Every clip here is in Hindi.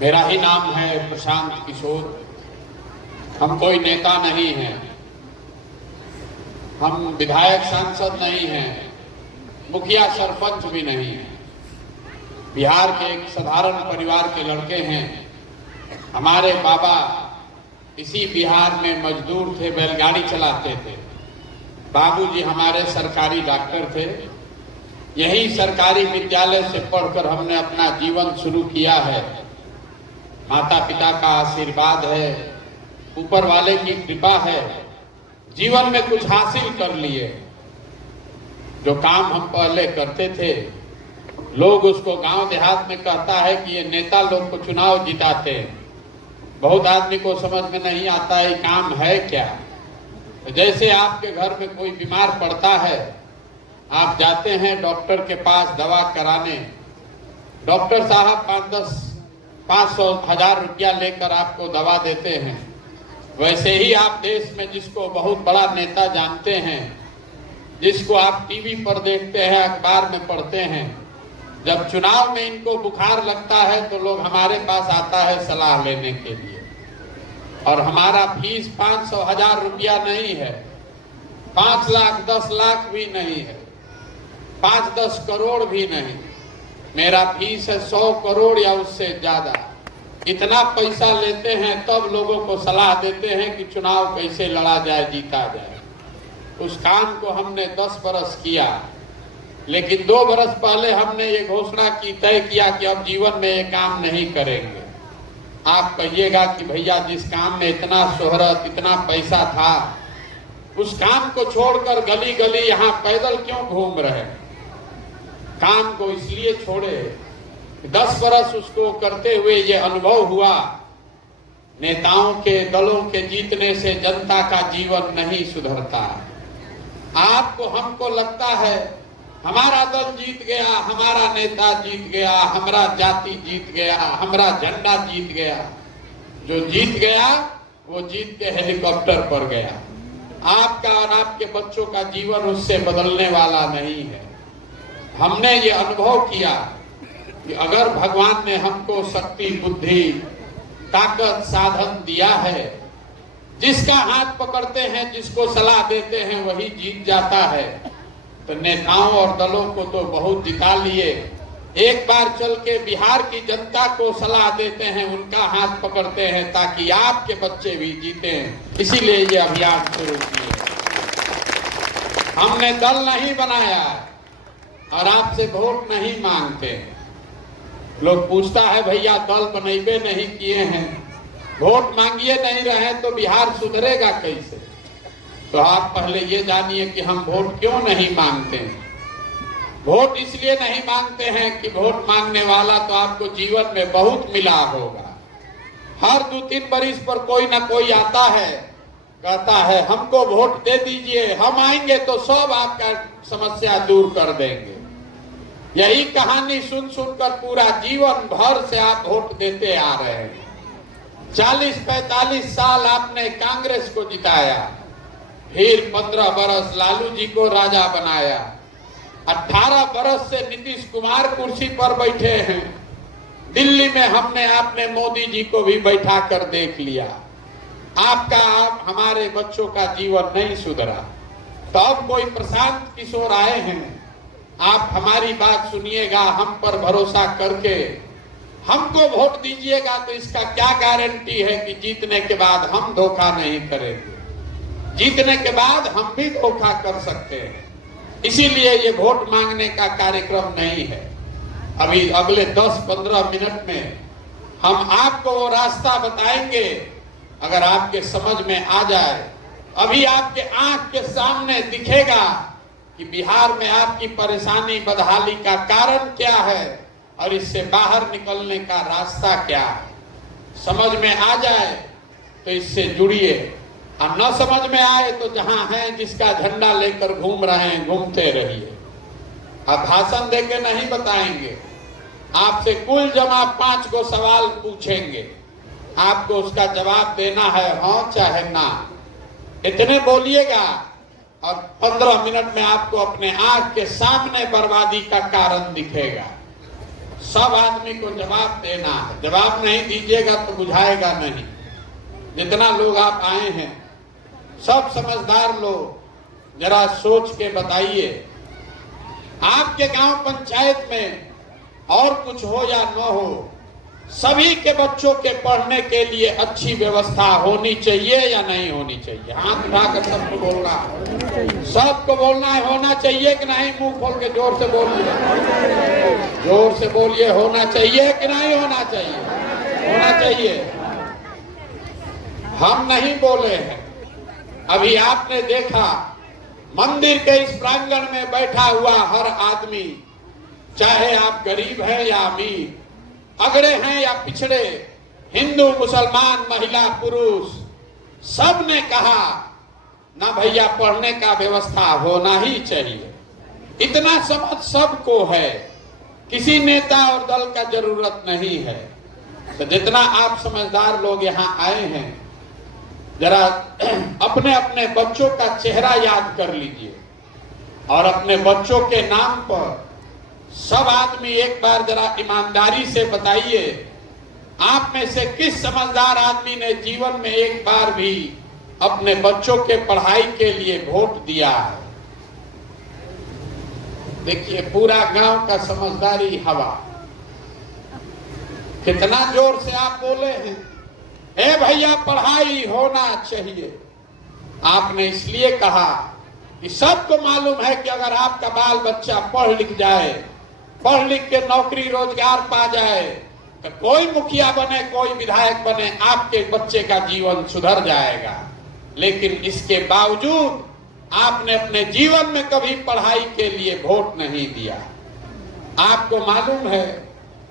मेरा ही नाम है प्रशांत किशोर। हम कोई नेता नहीं हैं, हम विधायक सांसद नहीं हैं, मुखिया सरपंच भी नहीं हैं। बिहार के एक साधारण परिवार के लड़के हैं। हमारे बाबा इसी बिहार में मजदूर थे, बैलगाड़ी चलाते थे। बाबूजी हमारे सरकारी डॉक्टर थे। यही सरकारी विद्यालय से पढ़कर हमने अपना जीवन शुरू किया है। माता पिता का आशीर्वाद है, ऊपर वाले की कृपा है, जीवन में कुछ हासिल कर लिए। जो काम हम पहले करते थे, लोग उसको गांव देहात में कहता है कि ये नेता लोग को चुनाव जिताते हैं। बहुत आदमी को समझ में नहीं आता है काम है क्या। जैसे आपके घर में कोई बीमार पड़ता है, आप जाते हैं डॉक्टर के पास दवा कराने, डॉक्टर साहब 500-1000 रुपया लेकर आपको दवा देते हैं। वैसे ही आप देश में जिसको बहुत बड़ा नेता जानते हैं, जिसको आप टीवी पर देखते हैं, अखबार में पढ़ते हैं, जब चुनाव में इनको बुखार लगता है तो लोग हमारे पास आता है सलाह लेने के लिए। और हमारा फीस 500-1000 रुपया नहीं है, 5 लाख 10 लाख भी नहीं है, 5-10 करोड़ भी नहीं। मेरा फीस है 100 करोड़ या उससे ज्यादा। इतना पैसा लेते हैं तब लोगों को सलाह देते हैं कि चुनाव कैसे लड़ा जाए, जीता जाए। उस काम को हमने 10 बरस किया, लेकिन 2 बरस पहले हमने ये घोषणा की, तय किया कि अब जीवन में ये काम नहीं करेंगे। आप कहिएगा कि भैया जिस काम में इतना शोहरत, इतना पैसा था, उस काम को छोड़कर गली गली यहाँ पैदल क्यों घूम रहे। काम को इसलिए छोड़े, 10 बरस उसको करते हुए ये अनुभव हुआ, नेताओं के दलों के जीतने से जनता का जीवन नहीं सुधरता। आपको हमको लगता है हमारा दल जीत गया, हमारा नेता जीत गया, हमारा जाति जीत गया, हमारा झंडा जीत गया। जो जीत गया वो जीत के हेलीकॉप्टर पर गया। आपका और आपके बच्चों का जीवन उससे बदलने वाला नहीं है। हमने ये अनुभव किया कि अगर भगवान ने हमको शक्ति, बुद्धि, ताकत, साधन दिया है, जिसका हाथ पकड़ते हैं, जिसको सलाह देते हैं, वही जीत जाता है। तो नेताओं और दलों को तो बहुत जिता लिए, एक बार चल के बिहार की जनता को सलाह देते हैं, उनका हाथ पकड़ते हैं ताकि आपके बच्चे भी जीते। इसीलिए ये अभियान शुरू किए। हमने दल नहीं बनाया और आपसे वोट नहीं मांगते। लोग पूछता है भैया दल बनेबे नहीं किए हैं, वोट मांगिए नहीं रहे तो बिहार सुधरेगा कैसे। तो आप पहले ये जानिए कि हम वोट क्यों नहीं मांगते हैं। वोट इसलिए नहीं मांगते हैं कि वोट मांगने वाला तो आपको जीवन में बहुत मिला होगा। हर 2-3 बरिस पर कोई ना कोई आता है, कहता है हमको वोट दे दीजिए, हम आएंगे तो सब आपका समस्या दूर कर देंगे। यही कहानी सुन सुनकर पूरा जीवन भर से आप वोट देते आ रहे हैं। 40-45 साल आपने कांग्रेस को जिताया, फिर 15 बरस लालू जी को राजा बनाया, 18 बरस से नीतीश कुमार कुर्सी पर बैठे हैं। दिल्ली में हमने आपने मोदी जी को भी बैठा कर देख लिया। आपका हमारे बच्चों का जीवन नहीं सुधरा। तो अब कोई प्रशांत किशोर आए हैं, आप हमारी बात सुनिएगा, हम पर भरोसा करके हमको वोट दीजिएगा। तो इसका क्या गारंटी है कि जीतने के बाद हम धोखा नहीं करेंगे। जीतने के बाद हम भी धोखा कर सकते हैं। इसीलिए ये वोट मांगने का कार्यक्रम नहीं है। अभी अगले 10-15 मिनट में हम आपको वो रास्ता बताएंगे, अगर आपके समझ में आ जाए। अभी आपके आंख के सामने दिखेगा कि बिहार में आपकी परेशानी, बदहाली का कारण क्या है और इससे बाहर निकलने का रास्ता क्या है। समझ में आ जाए तो इससे जुड़िए, और न समझ में आए तो जहां हैं, जिसका झंडा लेकर घूम रहे हैं, घूमते रहिए। आप भाषण देके नहीं बताएंगे, आपसे कुल जमा 5 गो सवाल पूछेंगे, आपको उसका जवाब देना है, हाँ चाहे ना। इतने बोलिएगा और 15 मिनट में आपको अपने आंख के सामने बर्बादी का कारण दिखेगा। सब आदमी को जवाब देना है। जवाब नहीं दीजिएगा तो बुझाएगा नहीं। जितना लोग आप आए हैं सब समझदार लोग, जरा सोच के बताइए, आपके गांव पंचायत में और कुछ हो या न हो, सभी के बच्चों के पढ़ने के लिए अच्छी व्यवस्था होनी चाहिए या नहीं होनी चाहिए? हाथ उठाकर सबको बोलना है, सबको बोलना है। होना चाहिए कि नहीं? मुंह खोल के जोर से बोलिए, जोर से बोलिए। होना चाहिए कि नहीं होना चाहिए? होना चाहिए। हम नहीं बोले हैं। अभी आपने देखा मंदिर के इस प्रांगण में बैठा हुआ हर आदमी, चाहे आप गरीब हैं या अमीर, अगड़े हैं या पिछड़े, हिंदू मुसलमान महिला पुरुष, सब ने कहा ना भैया पढ़ने का व्यवस्था होना ही चाहिए। इतना समझ सबको है, किसी नेता और दल का जरूरत नहीं है। तो जितना आप समझदार लोग यहाँ आए हैं, जरा अपने अपने बच्चों का चेहरा याद कर लीजिए और अपने बच्चों के नाम पर सब आदमी एक बार जरा ईमानदारी से बताइए, आप में से किस समझदार आदमी ने जीवन में एक बार भी अपने बच्चों के पढ़ाई के लिए वोट दिया है? देखिए पूरा गांव का समझदारी हवा। कितना जोर से आप बोले हैं, ए भैया पढ़ाई होना चाहिए। आपने इसलिए कहा कि सबको मालूम है कि अगर आपका बाल बच्चा पढ़ लिख जाए, पढ़ लिख के नौकरी रोजगार पा जाए, तो कोई मुखिया बने, कोई विधायक बने, आपके बच्चे का जीवन सुधर जाएगा। लेकिन इसके बावजूद आपने अपने जीवन में कभी पढ़ाई के लिए वोट नहीं दिया। आपको मालूम है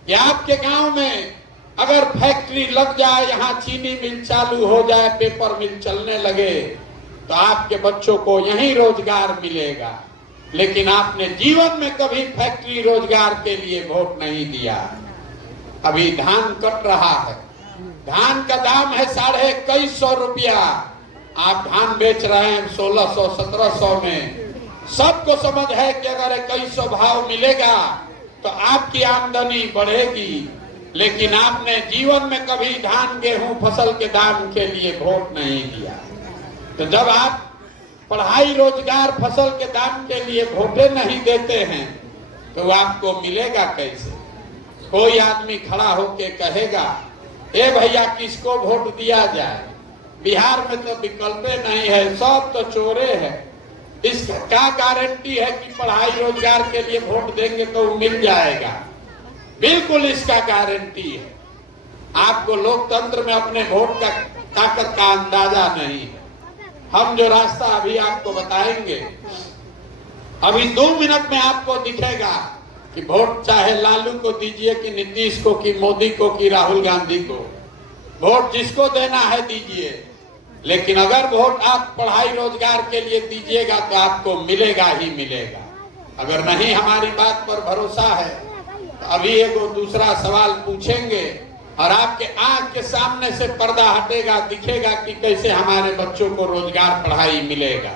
कि आपके गांव में अगर फैक्ट्री लग जाए, यहाँ चीनी मिल चालू हो जाए, पेपर मिल चलने लगे, तो आपके बच्चों को यही रोजगार मिलेगा। लेकिन आपने जीवन में कभी फैक्ट्री रोजगार के लिए वोट नहीं दिया। अभी धान कट रहा है, धान का दाम है 2150 रुपया, आप धान बेच रहे हैं 1600-1700 में। सबको समझ है कि अगर 2100 भाव मिलेगा तो आपकी आमदनी बढ़ेगी। लेकिन आपने जीवन में कभी धान गेहूं फसल के दाम के लिए वोट नहीं दिया। तो जब आप पढ़ाई रोजगार फसल के दाम के लिए वोटे नहीं देते हैं तो आपको मिलेगा कैसे? कोई आदमी खड़ा होके कहेगा, ए भैया किसको वोट दिया जाए? बिहार में तो विकल्प नहीं है, सब तो चोरे है। इसका क्या गारंटी है कि पढ़ाई रोजगार के लिए वोट देंगे तो मिल जाएगा? बिल्कुल इसका गारंटी है। आपको लोकतंत्र में अपने वोट का ताकत का अंदाजा नहीं है। हम जो रास्ता अभी आपको बताएंगे, अभी 2 मिनट में आपको दिखेगा कि वोट चाहे लालू को दीजिए कि नीतीश को कि मोदी को कि राहुल गांधी को, वोट जिसको देना है दीजिए। लेकिन अगर वोट आप पढ़ाई रोजगार के लिए दीजिएगा तो आपको मिलेगा ही मिलेगा। अगर नहीं हमारी बात पर भरोसा है तो अभी एक दूसरा सवाल पूछेंगे और आपके आंख के सामने से पर्दा हटेगा, दिखेगा कि कैसे हमारे बच्चों को रोजगार पढ़ाई मिलेगा।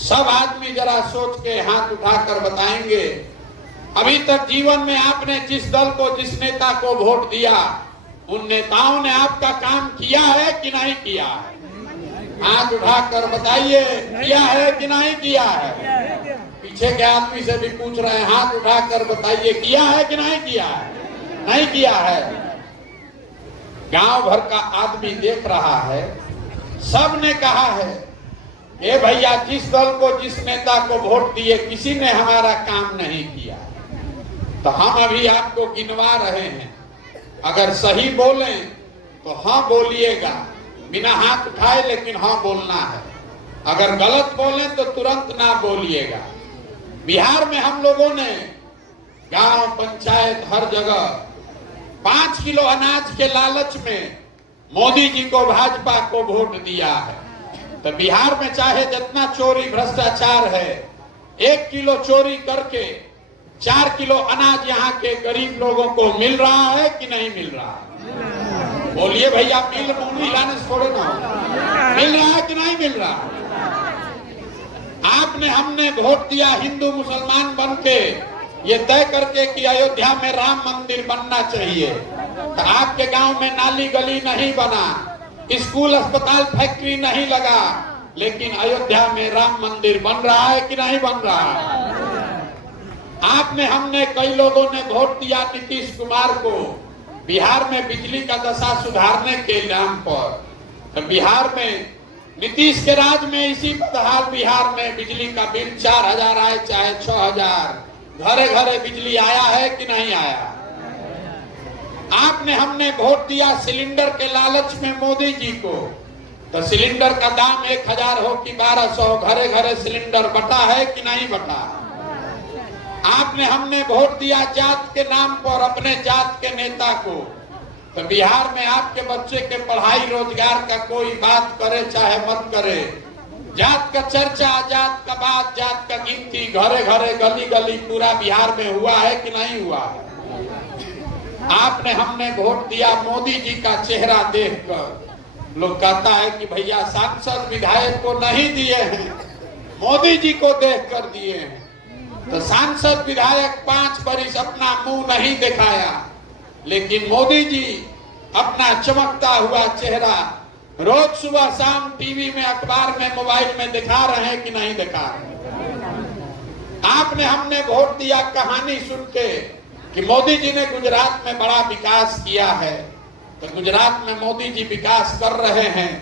सब आदमी जरा सोच के हाथ उठाकर बताएंगे, अभी तक जीवन में आपने जिस दल को, जिस नेता को वोट दिया, उन नेताओं ने आपका काम किया है कि नहीं किया है? हाथ उठाकर बताइए, किया है कि नहीं किया है? पीछे के आदमी से भी पूछ रहे हैं, हाथ उठाकर बताइए, किया है कि नहीं किया है? नहीं किया है। गांव भर का आदमी देख रहा है, सब ने कहा है, ए भैया जिस दल को, जिस नेता को वोट दिए, किसी ने हमारा काम नहीं किया। तो हम अभी आपको गिनवा रहे हैं। अगर सही बोलें तो हाँ बोलिएगा, बिना हाथ उठाए, लेकिन हाँ बोलना है। अगर गलत बोलें तो तुरंत ना बोलिएगा। बिहार में हम लोगों ने गांव, पंचायत, हर जगह 5 किलो अनाज के लालच में मोदी जी को, भाजपा को वोट दिया है। तो बिहार में चाहे जितना चोरी भ्रष्टाचार है, 1 किलो चोरी करके 4 किलो अनाज यहाँ के गरीब लोगों को मिल रहा है कि नहीं मिल रहा है? बोलिए भैया, मिल लाने से थोड़े ना मिल रहा है कि नहीं मिल रहा? आपने, हमने वोट दिया हिंदू मुसलमान बन के, ये तय करके कि अयोध्या में राम मंदिर बनना चाहिए। तो आपके गांव में नाली गली नहीं बना, स्कूल अस्पताल फैक्ट्री नहीं लगा, लेकिन अयोध्या में राम मंदिर बन रहा है कि नहीं बन रहा है? आपने हमने कई लोगों ने वोट दिया नीतीश कुमार को बिहार में बिजली का दशा सुधारने के नाम पर। तो बिहार में नीतीश के राज में इसी बदहाल बिहार में बिजली का बिल 4000 आए चाहे 6000, घरे घरे बिजली आया है कि नहीं आया? आपने हमने वोट दिया सिलेंडर के लालच में मोदी जी को, तो सिलेंडर का दाम 1000 हो कि 1200, घरे घरे सिलेंडर बटा है कि नहीं बटा? आपने हमने वोट दिया जात के नाम पर अपने जात के नेता को, तो बिहार में आपके बच्चे के पढ़ाई रोजगार का कोई बात करे चाहे मत करे, जात का चर्चा, जात का बात, जात का गिनती घरे घरे गली गली पूरा बिहार में हुआ है कि नहीं हुआ है? आपने हमने वोट दिया मोदी जी का चेहरा देखकर। लोग कहता है कि भैया सांसद विधायक को नहीं दिए हैं, मोदी जी को देखकर दिए हैं। तो सांसद विधायक 5 बरिस अपना मुंह नहीं दिखाया, लेकिन मोदी जी अपना चमकता हुआ चेहरा रोज सुबह शाम टीवी में, अखबार में, मोबाइल में दिखा रहे हैं कि नहीं दिखा रहे? आपने हमने वोट दिया कहानी सुन के कि मोदी जी ने गुजरात में बड़ा विकास किया है। तो गुजरात में मोदी जी विकास कर रहे हैं,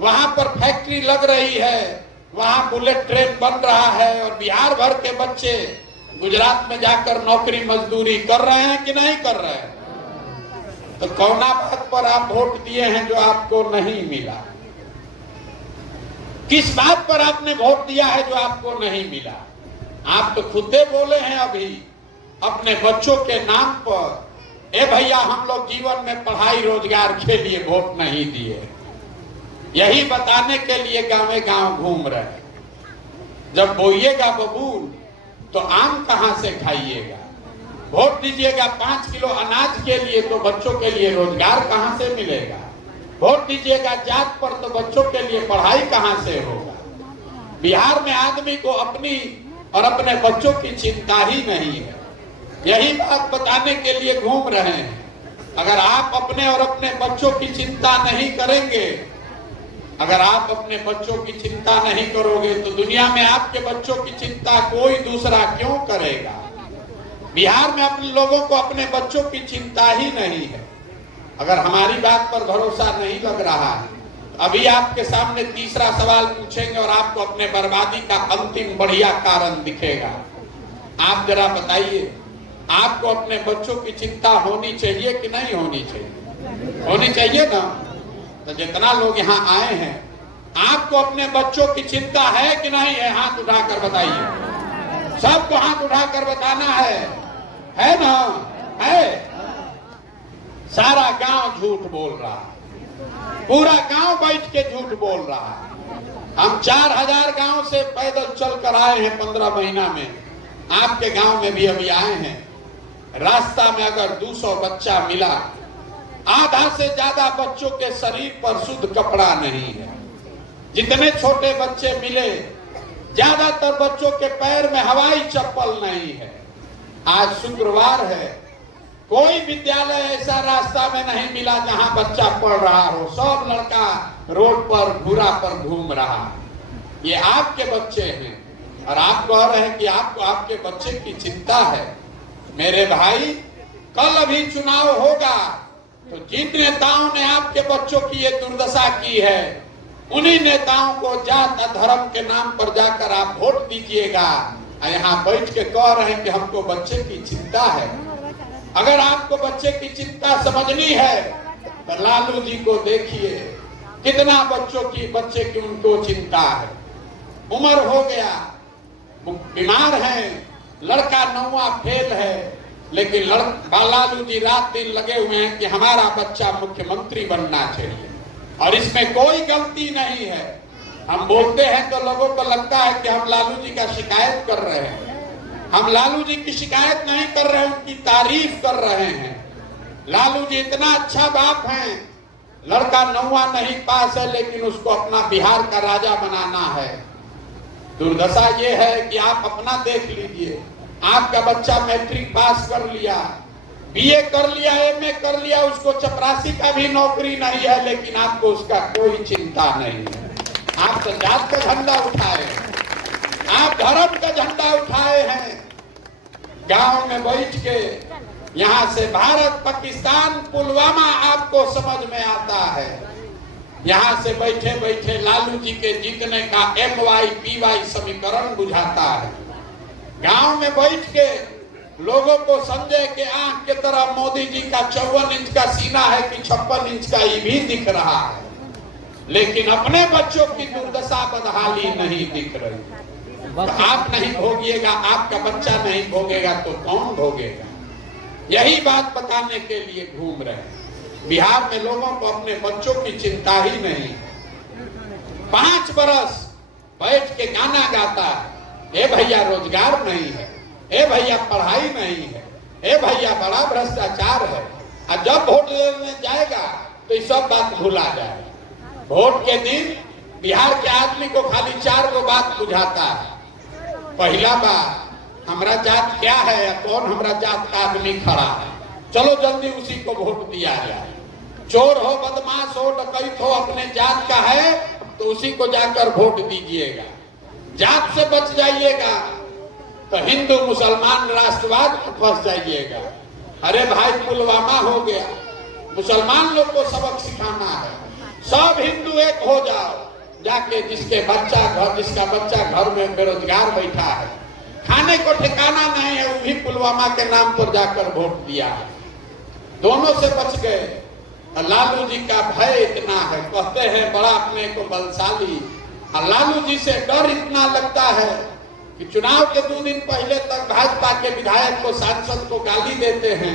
वहां पर फैक्ट्री लग रही है, वहां बुलेट ट्रेन बन रहा है, और बिहार भर के बच्चे गुजरात में जाकर नौकरी मजदूरी कर रहे हैं कि नहीं कर रहे हैं? तो कौना बात पर आप वोट दिए हैं जो आपको नहीं मिला? किस बात पर आपने वोट दिया है जो आपको नहीं मिला? आप तो खुद बोले हैं अभी अपने बच्चों के नाम पर, ए भैया हम लोग जीवन में पढ़ाई रोजगार के लिए वोट नहीं दिए, यही बताने के लिए गांवे गांव घूम रहे हैं। जब बोइएगा बबूल तो आम कहां से खाइएगा? वोट दीजिएगा 5 किलो अनाज के लिए, तो बच्चों के लिए रोजगार कहां से मिलेगा? वोट दीजिएगा जात पर, तो बच्चों के लिए पढ़ाई कहां से होगा? बिहार में आदमी को अपनी और अपने बच्चों की चिंता ही नहीं है, यही बात बताने के लिए घूम रहे हैं। अगर आप अपने और अपने बच्चों की चिंता नहीं करेंगे, अगर आप अपने बच्चों की चिंता नहीं करोगे, तो दुनिया में आपके बच्चों की चिंता कोई दूसरा क्यों करेगा? बिहार में अपने लोगों को अपने बच्चों की चिंता ही नहीं है। अगर हमारी बात पर भरोसा नहीं लग रहा है, अभी आपके सामने तीसरा सवाल पूछेंगे और आपको अपने बर्बादी का अंतिम बढ़िया कारण दिखेगा। आप जरा बताइए, आपको अपने बच्चों की चिंता होनी चाहिए कि नहीं होनी चाहिए? होनी चाहिए ना? तो जितना लोग यहाँ आए हैं, आपको अपने बच्चों की चिंता है कि नहीं है? हाथ उठाकर बताइए। सबको हाथ उठाकर बताना है ना? है? सारा गांव झूठ बोल रहा है, पूरा गांव बैठ के झूठ बोल रहा है। हम 4000 गांव से पैदल चलकर आए हैं 15 महीना में, आपके गांव में भी अभी आए हैं। रास्ता में अगर 200 बच्चा मिला, आधा से ज्यादा बच्चों के शरीर पर शुद्ध कपड़ा नहीं है। जितने छोटे बच्चे मिले, ज्यादातर बच्चों के पैर में हवाई चप्पल नहीं है। आज शुक्रवार है, कोई विद्यालय ऐसा रास्ता में नहीं मिला जहां बच्चा पढ़ रहा हो। सब लड़का रोड पर घूरा पर घूम रहा है। ये आपके बच्चे हैं और आप कह रहे हैं कि आपको आपके बच्चे की चिंता है। मेरे भाई, कल अभी चुनाव होगा, तो जिन नेताओं ने आपके बच्चों की ये दुर्दशा की है, उन्हीं नेताओं को जात धर्म के नाम पर जाकर आप वोट दीजिएगा। यहाँ बैठ के कह रहे हैं कि हमको बच्चे की चिंता है। अगर आपको बच्चे की चिंता समझनी है तो लालू जी को देखिए, कितना बच्चे की उनको चिंता है। उम्र हो गया, बीमार है, लड़का 9वां फेल है, लेकिन लालू जी रात दिन लगे हुए हैं कि हमारा बच्चा मुख्यमंत्री बनना चाहिए, और इसमें कोई गलती नहीं है। हम बोलते हैं तो लोगों को लगता है कि हम लालू जी का शिकायत कर रहे हैं। हम लालू जी की शिकायत नहीं कर रहे हैं, उनकी तारीफ कर रहे हैं। लालू जी इतना अच्छा बाप हैं, लड़का 9वां नहीं पास है, लेकिन उसको अपना बिहार का राजा बनाना है। दुर्दशा ये है कि आप अपना देख लीजिए, आपका बच्चा मैट्रिक पास कर लिया, बीए कर लिया, एमए कर लिया, उसको चपरासी का भी नौकरी नहीं है, लेकिन आपको उसका कोई चिंता नहीं है। आप तो जात का झंडा उठाए, आप धर्म का झंडा उठाए हैं। गांव में बैठ के यहाँ से भारत पाकिस्तान पुलवामा आपको समझ में आता है। यहाँ से बैठे बैठे लालू जी के जीतने का MYPY समीकरण बुझाता है। गांव में बैठ के लोगों को संजय के आंख की तरह मोदी जी का 54 इंच का सीना है कि 56 इंच का ये भी दिख रहा है, लेकिन अपने बच्चों की दुर्दशा बदहाली नहीं दिख रही। तो आप नहीं भोगिएगा, आपका बच्चा नहीं भोगेगा तो कौन भोगेगा? यही बात बताने के लिए घूम रहे हैं। बिहार में लोगों को अपने बच्चों की चिंता ही नहीं। 5 बरस बैठ के गाना गाता है, ए भैया रोजगार नहीं है, ए भैया पढ़ाई नहीं है, ए भैया बड़ा भ्रष्टाचार है। और जब वोट लेने जाएगा तो ये सब बात भुला जाएगा। वोट के दिन बिहार के आदमी को खाली 4 गो बात बुझाता है। पहला बात, हमारा जात क्या है, कौन हमारा जात का आदमी खड़ा है, चलो जल्दी उसी को वोट दिया जाए। चोर हो, बदमाश हो, डकैत हो, अपने जात का है तो उसी को जाकर वोट दीजिएगा। जात से बच जाइएगा तो हिंदू मुसलमान राष्ट्रवाद में फंस जाइएगा। अरे भाई पुलवामा हो गया, मुसलमान लोग को सबक सिखाना है। सब हिंदू एक हो जाओ, जाके जिसका बच्चा घर में बेरोजगार बैठा है, खाने को ठिकाना नहीं है, वही पुलवामा के नाम पर जाकर वोट दिया है। दोनों से बच गए। लालू जी का भय इतना है, कहते हैं बड़ा अपने को बलशाली। लालू जी से डर इतना लगता है कि चुनाव के 2 दिन पहले तक भाजपा के विधायक को, सांसद को गाली देते हैं।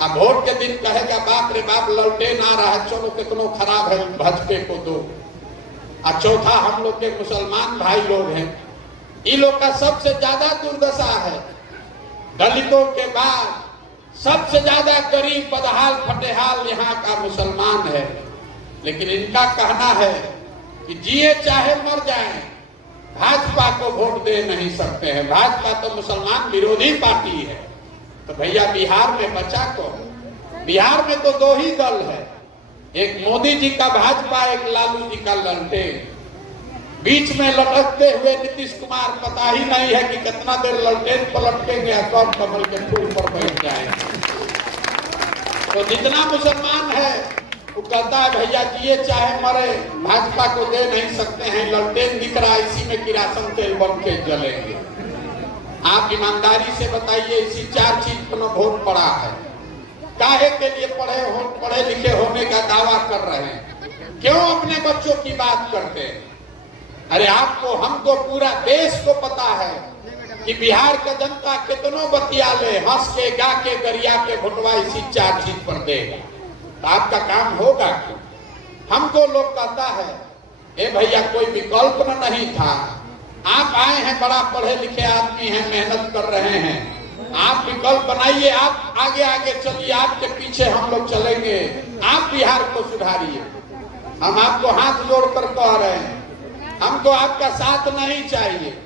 अब वोट के दिन कहेगा बाप रे बाप ललटेन आ रहा है, चलो कितना खराब है, भाजपे को दो। और चौथा, हम लोग के मुसलमान भाई लोग हैं, इन लोग का सबसे ज्यादा दुर्दशा है। दलितों के बाद सबसे ज्यादा गरीब बदहाल फटेहाल यहाँ का मुसलमान है। लेकिन इनका कहना है कि जिए चाहे मर जाए, भाजपा को वोट दे नहीं सकते हैं। भाजपा तो मुसलमान विरोधी पार्टी है। तो भैया बिहार में बचा कौन? बिहार में तो 2 ही दल है, एक मोदी जी का भाजपा, एक लालू जी का ललटेन। बीच में लटकते हुए नीतीश कुमार, पता ही नहीं है कि कितना देर ललटेन पलटेंगे, कब कमल के फूल पर बैठ जाएंगे। तो जितना मुसलमान है वो कहता है भैया जिए चाहे मरे, भाजपा को दे नहीं सकते हैं। ललटेन दिख रहा है, इसी में किरासन तेल बन के जलेंगे। आप ईमानदारी से बताइए, इसी 4 चीज पर वोट पड़ा है। काहे के लिए पढ़े लिखे होने का दावा कर रहे हैं? क्यों अपने बच्चों की बात करते हैं? अरे आपको, हमको, पूरा देश को पता है कि बिहार का जनता कितनों बतियाले, हंस के, गा के, गरिया के भोटवा इसी 4 चीज पर देगा। तो आपका काम होगा क्यों? हमको लोग कहता है ए भैया कोई विकल्प नहीं था, आप आए हैं, बड़ा पढ़े लिखे आदमी हैं, मेहनत कर रहे हैं, आप विकल्प बनाइए, आप आगे आगे चलिए, आपके पीछे हम लोग चलेंगे, आप बिहार को सुधारिए। हम आपको हाथ जोड़कर कह रहे हैं, हमको आपका साथ नहीं चाहिए।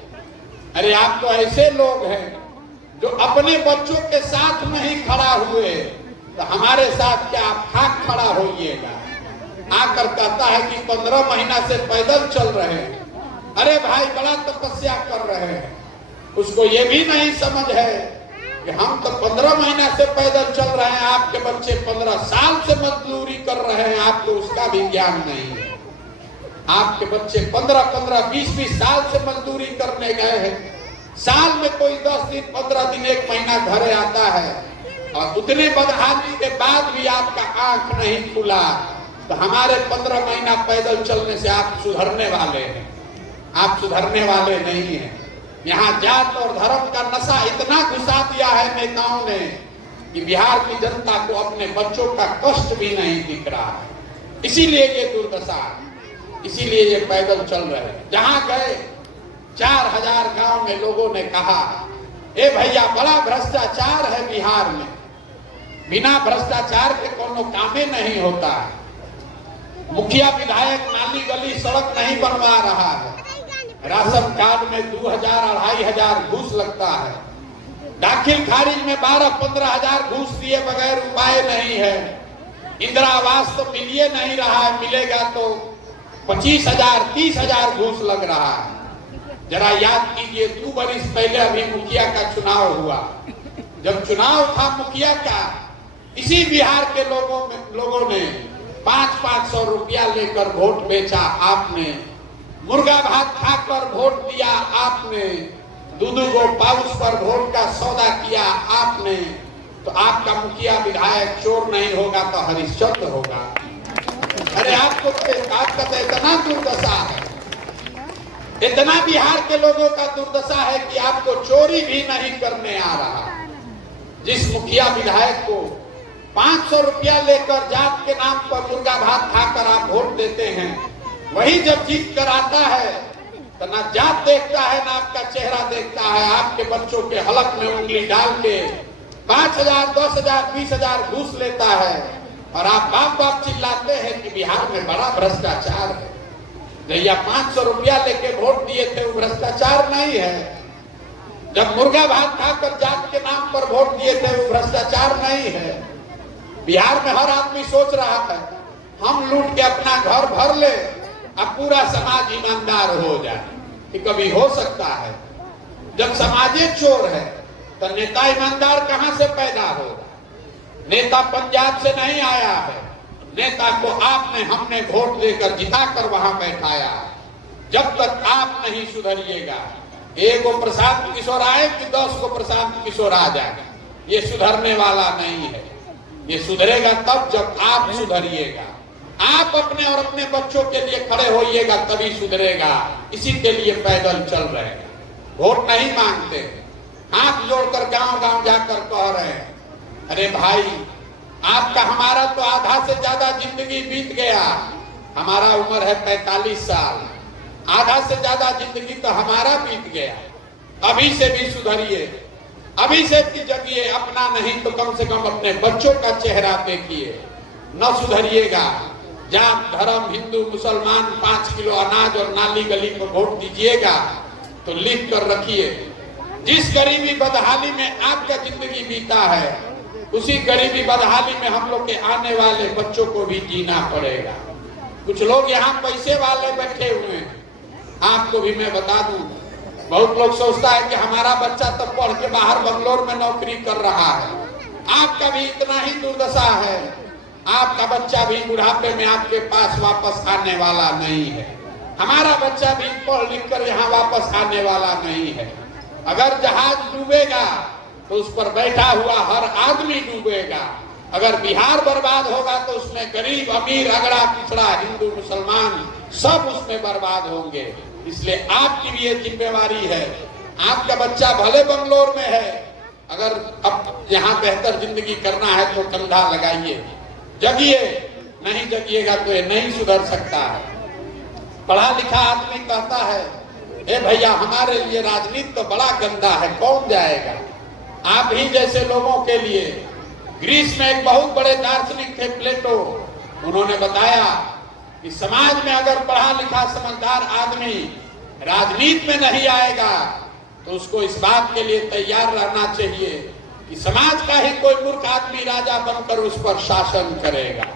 अरे आप तो ऐसे लोग हैं जो अपने बच्चों के साथ नहीं खड़ा हुए, तो हमारे साथ क्या आप खाक खड़ा होइएगा? आकर कहता है कि 15 महीना से पैदल चल रहे हैं। अरे भाई बड़ा तपस्या कर रहे हैं, उसको ये भी नहीं समझ है कि हम तो 15 महीना से पैदल चल रहे हैं, आपके बच्चे 15 साल से मजदूरी कर रहे हैं, आपको उसका भी ज्ञान नहीं है। आपके बच्चे 15-15, 20-20 साल से मजदूरी करने गए हैं। साल में कोई 10 दिन, 15 दिन, 1 महीना घरे आता है, और उतने बदहाली के बाद भी आपका आंख नहीं खुला। तो हमारे 15 महीना पैदल चलने से आप सुधरने वाले हैं? आप सुधरने वाले नहीं हैं। यहाँ जात और धर्म का नशा इतना घुसा दिया है नेताओं ने कि बिहार की जनता को अपने बच्चों का कष्ट भी नहीं दिख रहा है। इसीलिए ये दुर्दशा, इसीलिए ये पैदल चल रहे हैं। जहां गए 4000 गांव में लोगों ने कहा ए भैया बड़ा भ्रष्टाचार है बिहार में, बिना भ्रष्टाचार के कोनो कामे नहीं होता है। मुखिया विधायक नाली गली सड़क नहीं बनवा रहा है, राशन कार्ड में 2000-2500 घूस लगता है। दाखिल खारिज में 12-15 हजार घूस दिए बगैर उपाय नहीं है। इंदिरा आवास तो मिलिए नहीं रहा है, मिलेगा तो 25,000 30,000 घूस लग रहा है। जरा याद कीजिए 2 बरस पहले अभी मुखिया का चुनाव हुआ। जब चुनाव था मुखिया का, इसी बिहार के लोगों ने 500-500 रुपया लेकर वोट बेचा आपने, मुर्गा भात खाकर वोट दिया आपने, 2-2 गो पाउच पर वोट का सौदा किया आपने। तो आपका मुखिया विधायक चोर नहीं होगा तो हरिश्चंद्र होगा। अरे आपका तो इतना दुर्दशा है, इतना बिहार के लोगों का दुर्दशा है कि आपको चोरी भी नहीं करने आ रहा। जिस मुखिया विधायक को 500 रुपया लेकर जात के नाम पर मुर्गा भात खाकर आप वोट देते हैं, वही जब जीत कर आता है तो ना जात देखता है ना आपका चेहरा देखता है, आपके बच्चों के हलक में उंगली डाल के 5,000 10,000 20,000 घूस लेता है। और आप बाप बाप चिल्लाते हैं कि बिहार में बड़ा भ्रष्टाचार है। भैया 500 रुपया लेके वोट दिए थे, वो भ्रष्टाचार नहीं है। जब मुर्गा भात खाकर जात के नाम पर वोट दिए थे, वो भ्रष्टाचार नहीं है। बिहार में हर आदमी सोच रहा है हम लूट के अपना घर भर ले, अब पूरा समाज ईमानदार हो जाए। कि कभी हो सकता है? जब समाजे चोर है तो नेता ईमानदार कहां से पैदा होगा? नेता पंजाब से नहीं आया है, नेता को आपने हमने वोट देकर जिताकर वहां बैठाया। जब तक आप नहीं सुधरिएगा, एक को प्रशांत किशोर आए कि 10 को प्रशांत किशोर आ जाएगा, ये सुधरने वाला नहीं है। ये सुधरेगा तब जब आप सुधरिएगा, आप अपने और अपने बच्चों के लिए खड़े होइएगा, तभी सुधरेगा। इसी के लिए पैदल चल रहे हैं, वोट नहीं मांगते, हाथ जोड़कर गांव गांव जाकर कह रहे हैं अरे भाई आपका हमारा तो आधा से ज्यादा जिंदगी बीत गया। हमारा उम्र है 45 साल, आधा से ज्यादा जिंदगी तो हमारा बीत गया। अभी से भी सुधरिए, अभी से भी जगिए। अपना नहीं तो कम से कम अपने बच्चों का चेहरा देखिए। न सुधरिएगा, जात धर्म हिंदू मुसलमान 5 किलो अनाज और नाली गली को वोट दीजिएगा तो लिख कर रखिए, जिस गरीबी बदहाली में आपका जिंदगी बीता है, उसी गरीबी बदहाली में हम लोग के आने वाले बच्चों को भी जीना पड़ेगा। कुछ लोग यहाँ पैसे वाले बैठे हुए हैं, आपको भी मैं बता दूं, बहुत लोग सोचता है कि हमारा बच्चा तो पढ़ के बाहर बंगलोर में नौकरी कर रहा है। आपका भी इतना ही दुर्दशा है, आपका बच्चा भी बुढ़ापे में आपके पास वापस आने वाला नहीं है। हमारा बच्चा भी पढ़ लिख कर यहाँ वापस आने वाला नहीं है। अगर जहाज डूबेगा तो उस पर बैठा हुआ हर आदमी डूबेगा। अगर बिहार बर्बाद होगा तो उसमें गरीब अमीर अगड़ा पिछड़ा हिंदू मुसलमान सब उसमें बर्बाद होंगे। इसलिए आपकी भी ये जिम्मेवारी है। आपका बच्चा भले बंगलोर में है, अगर अब यहाँ बेहतर जिंदगी करना है तो कंधा लगाइए, जगिए। नहीं जगिएगा तो ये नहीं सुधर सकता है। पढ़ा लिखा आदमी कहता है ए भैया हमारे लिए राजनीति तो बड़ा गंदा है, कौन जाएगा? आप ही जैसे लोगों के लिए ग्रीस में एक बहुत बड़े दार्शनिक थे प्लेटो, उन्होंने बताया कि समाज में अगर पढ़ा लिखा समझदार आदमी राजनीति में नहीं आएगा तो उसको इस बात के लिए तैयार रहना चाहिए कि समाज का ही कोई मूर्ख आदमी राजा बनकर उस पर शासन करेगा।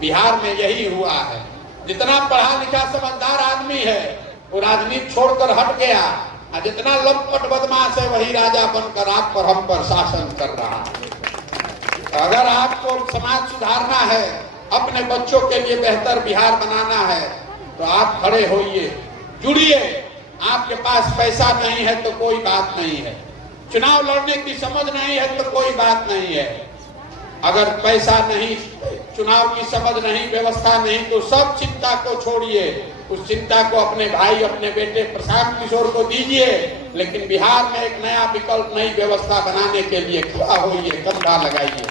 बिहार में यही हुआ है। जितना पढ़ा लिखा समझदार आदमी है वो राजनीति छोड़कर हट गया, और जितना लंपट बदमाश है वही राजा बनकर आप पर हम पर शासन कर रहा है। अगर आपको समाज सुधारना है, अपने बच्चों के लिए बेहतर बिहार बनाना है, तो आप खड़े होइए, जुड़िए। आपके पास पैसा नहीं है तो कोई बात नहीं है, चुनाव लड़ने की समझ नहीं है तो कोई बात नहीं है। अगर पैसा नहीं, चुनाव की समझ नहीं, व्यवस्था नहीं, तो सब चिंता को छोड़िए। उस चिंता को अपने भाई अपने बेटे प्रशांत किशोर को दीजिए, लेकिन बिहार में एक नया विकल्प नई व्यवस्था बनाने के लिए खड़ा होइए, कंधा लगाइए।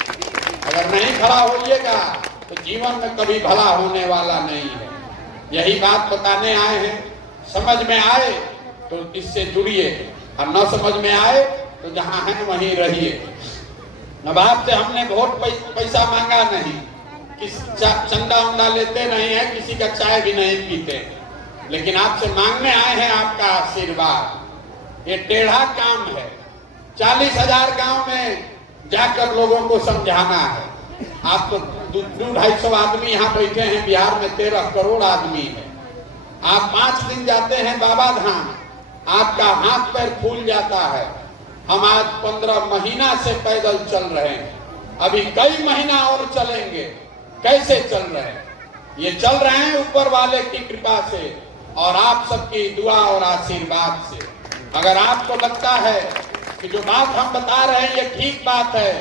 अगर नहीं खड़ा होइएगा तो जीवन में कभी भला होने वाला नहीं है। यही बात बताने आए हैं। समझ में आए तो इससे जुड़िए, और न समझ में आए तो जहां हैं वहीं रहिए। नवाब से हमने वोट पैसा मांगा नहीं, चंदा उंदा लेते नहीं है, किसी का चाय भी नहीं पीते, लेकिन आपसे मांगने आए हैं आपका आशीर्वाद। ये टेढ़ा काम है, 40,000 गांव में जाकर लोगों को समझाना है। आप तो 200-250 आदमी यहाँ बैठे हैं, बिहार में 13 करोड़ आदमी है। आप 5 दिन जाते हैं बाबा धाम, आपका हाथ पैर फूल जाता है। हम आज 15 महीना से पैदल चल रहे हैं, अभी कई महीना और चलेंगे। कैसे चल रहे हैं? ये चल रहे हैं ऊपर वाले की कृपा से और आप सबकी दुआ और आशीर्वाद से। अगर आपको लगता है कि जो बात हम बता रहे हैं ये ठीक बात है,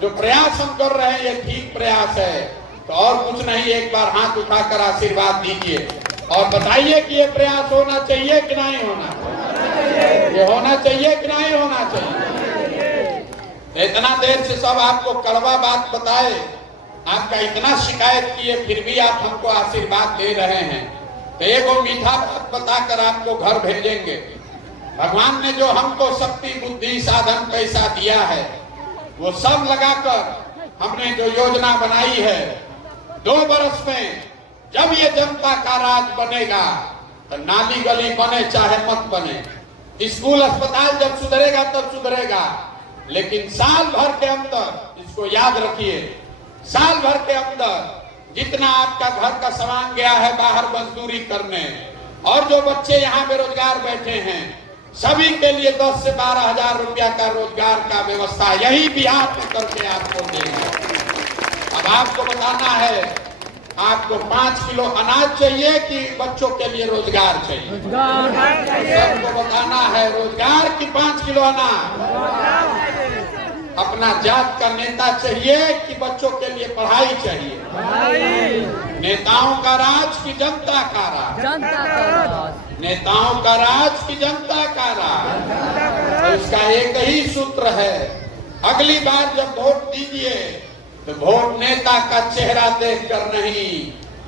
जो प्रयास हम कर रहे हैं ये ठीक प्रयास है, तो और कुछ नहीं, एक बार हाथ उठाकर आशीर्वाद दीजिए और बताइए कि ये प्रयास होना चाहिए कि नहीं होना चाहिए, ये होना चाहिए कि नहीं होना चाहिए। इतना देर से सब आपको कड़वा बात बताए, आपका इतना शिकायत किए, फिर भी आप हमको आशीर्वाद दे रहे हैं, तो एक और मीठा बात बताकर आपको घर भेजेंगे। भगवान ने जो हमको शक्ति बुद्धि साधन पैसा दिया है वो सब लगाकर हमने जो योजना बनाई है, 2 बरस में जब ये जनता का राज बनेगा तो नाली गली बने चाहे मत बने, स्कूल अस्पताल जब सुधरेगा तब सुधरेगा, लेकिन साल भर के अंदर, इसको याद रखिए, साल भर के अंदर जितना आपका घर का सामान गया है बाहर मजदूरी करने, और जो बच्चे यहाँ बेरोजगार बैठे हैं, सभी के लिए 10 से 12,000 रुपया का रोजगार का व्यवस्था यही बिहार में करके आपको देगा। अब आपको बताना है, आपको 5 किलो अनाज चाहिए कि बच्चों के लिए रोजगार चाहिए? आपको बताना है रोजगार की 5 किलो अनाज। अपना जात का नेता चाहिए कि बच्चों के लिए पढ़ाई चाहिए? नेताओं का राज की जनता का राज? नेताओं का राज की जनता का राज? तो इसका एक ही सूत्र है, अगली बार जब वोट दीजिए तो वोट नेता का चेहरा देखकर नहीं,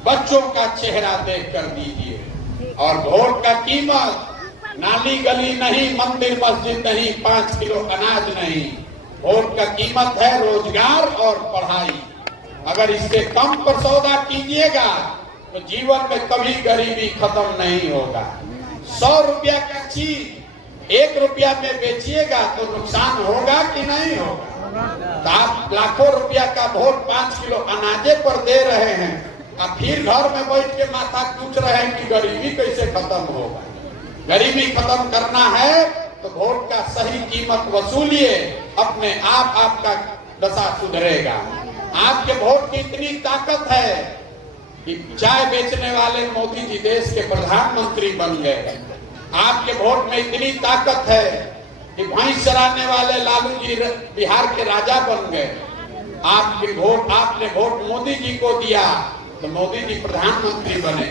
बच्चों का चेहरा देखकर दीजिए। और वोट का कीमत नाली गली नहीं, मंदिर मस्जिद नहीं, 5 किलो अनाज नहीं, वोट का कीमत है रोजगार और पढ़ाई। अगर इससे कम पर सौदा कीजिएगा तो जीवन में कभी गरीबी खत्म नहीं होगा। 100 रुपया का चीज 1 रुपया में बेचिएगा तो नुकसान होगा कि नहीं होगा? तो आप लाखों रुपया का वोट 5 किलो अनाजे पर दे रहे हैं, अब फिर घर में बैठ के माथा कूट रहे हैं कि गरीबी कैसे खत्म होगा। गरीबी खत्म करना है तो वोट का सही कीमत वसूलिए, अपने आप आपका दशा सुधरेगा। आपके वोट की इतनी ताकत है कि चाय बेचने वाले मोदी जी देश के प्रधानमंत्री बन गए। आपके वोट में इतनी ताकत है कि भैंस चराने वाले लालू जी बिहार के राजा बन गए। आपने वोट मोदी जी को दिया तो मोदी जी प्रधानमंत्री बने,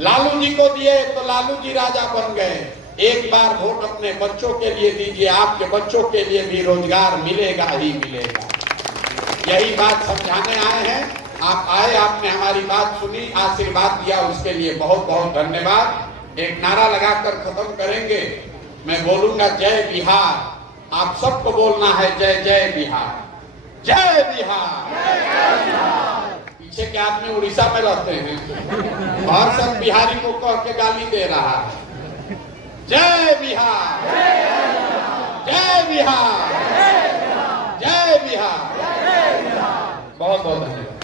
लालू जी को दिए तो लालू जी राजा बन गए। एक बार वोट अपने बच्चों के लिए दीजिए, आपके बच्चों के लिए भी रोजगार मिलेगा ही मिलेगा। यही बात समझाने आए हैं। आप आए, आपने हमारी बात सुनी, आशीर्वाद दिया, उसके लिए बहुत बहुत धन्यवाद। एक नारा लगाकर खत्म करेंगे। मैं बोलूंगा जय बिहार, आप सबको बोलना है जय जय बिहार, जय बिहार। पीछे के आदमी उड़ीसा में रहते हैं और सब बिहारी को कह के गाली दे रहा है। जय बिहार, जय बिहार, जय बिहार। बहुत बहुत धन्यवाद।